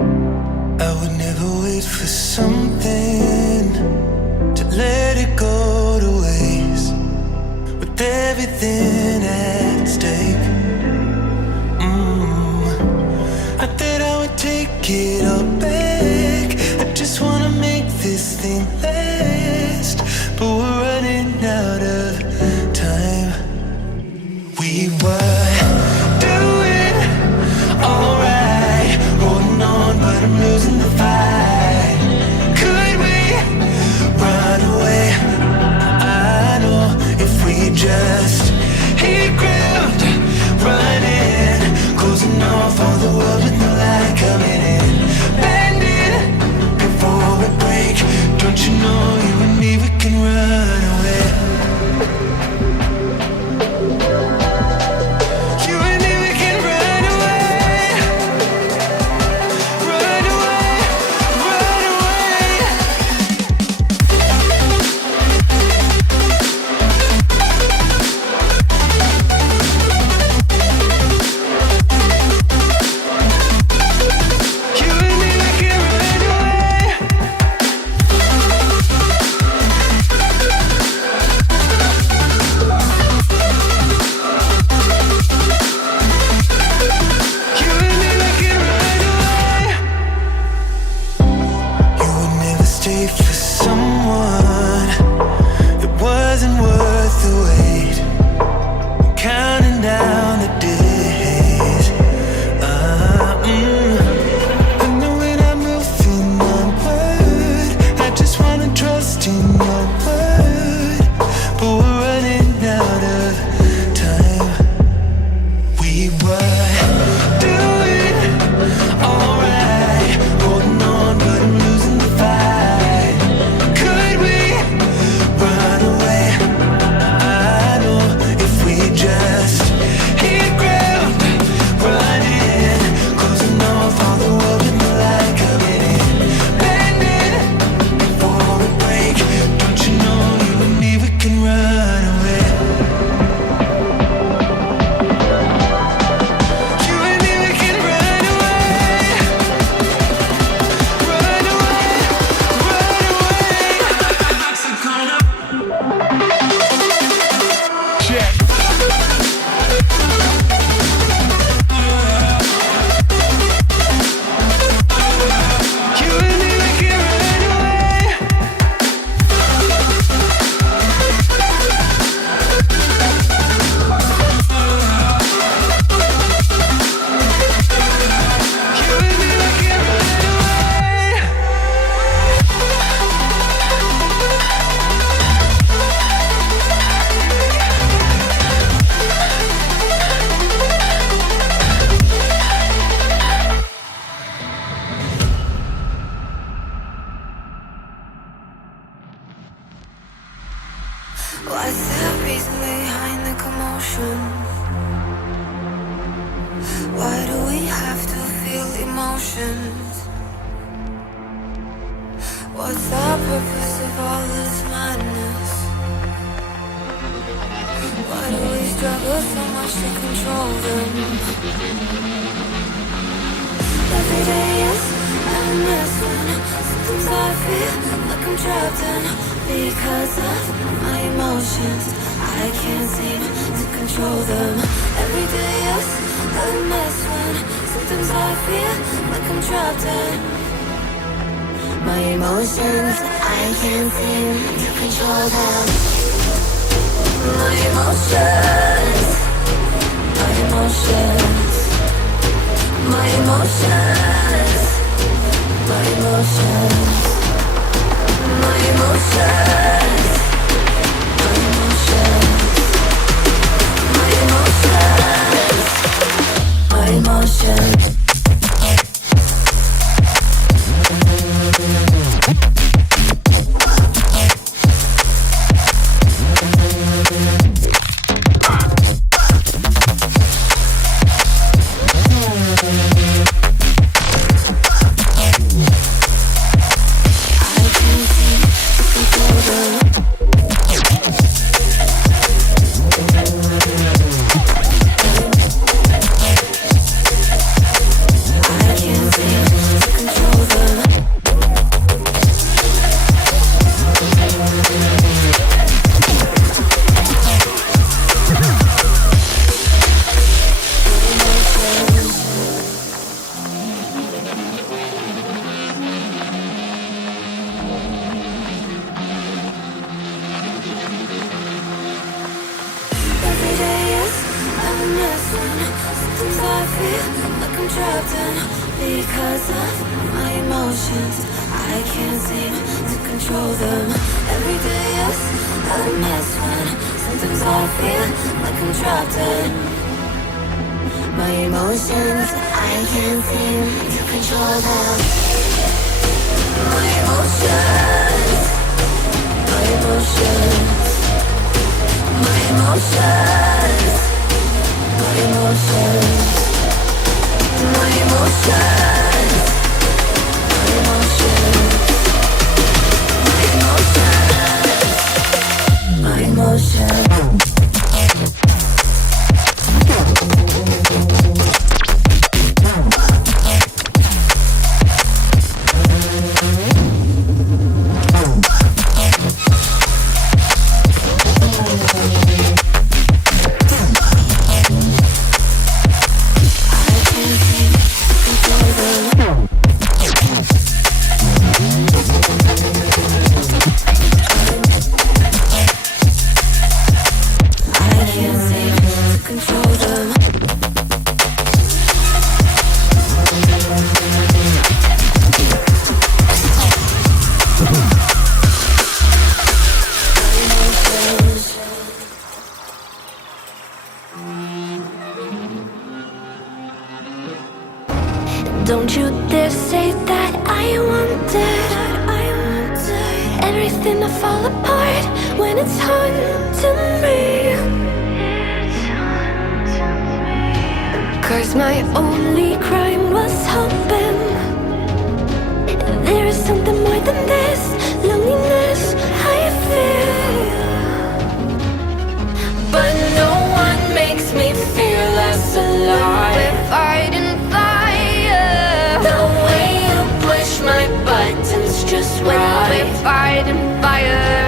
I would never wait for something to let it go to waste, with everything at stake. Not that I would take it all back, I just wanna make this thing last, but we're running out of time. We were doing alright, holding on, but I'm losing the fight. Could we run away? I know if we just hit ground, running, closing off all the world with no light coming in, bending before we break. Don't you know you and me, we can run away. You and me, we can run away. Run away, run away. You and me, we can run away. You and me, we can run away. You would never stay for someone that wasn't worth the wait. I'm counting down the days. I know when I'm moving onward, I just wanna trust in your word, but we're running out of time. We were doing alright, holding on, but I'm losing the fight. Could we run away? I know if we just hit ground, running, closing off all the world with no light coming in, bending before we break. Don't you know you and me, we can run away. You and me, we can run away. Run away, run away. Check. You and me, we can run away. You and me, we can run away. What's the reason behind the commotion? Why do we have to feel emotions? What's the purpose of all this madness? Why do we struggle so much to control them? Every day is a mess when sometimes I feel like I'm trapped in because of my emotions. I can't seem to control them. Every day is a mess when sometimes I feel like I'm trapped in my emotions. I can't seem to control them. My emotions, my emotions, my emotions, my emotions, my emotions, my emotions, my emotions, my emotions. I feel like I'm trapped in because of my emotions. I can't seem to control them. Every day is a mess when sometimes I feel like I'm trapped in my emotions. I can't seem to control them. My emotions. My emotions. My emotions. My emotions. My emotions. My emotions. My emotions. My emotions. Don't you dare say that I wanted everything to fall apart when it's haunting me. 'Cause my only crime was hoping there is something more than this loneliness I feel. But no one makes me feel less alive. We're fighting fire. The way you push my buttons just right. We're fighting fire.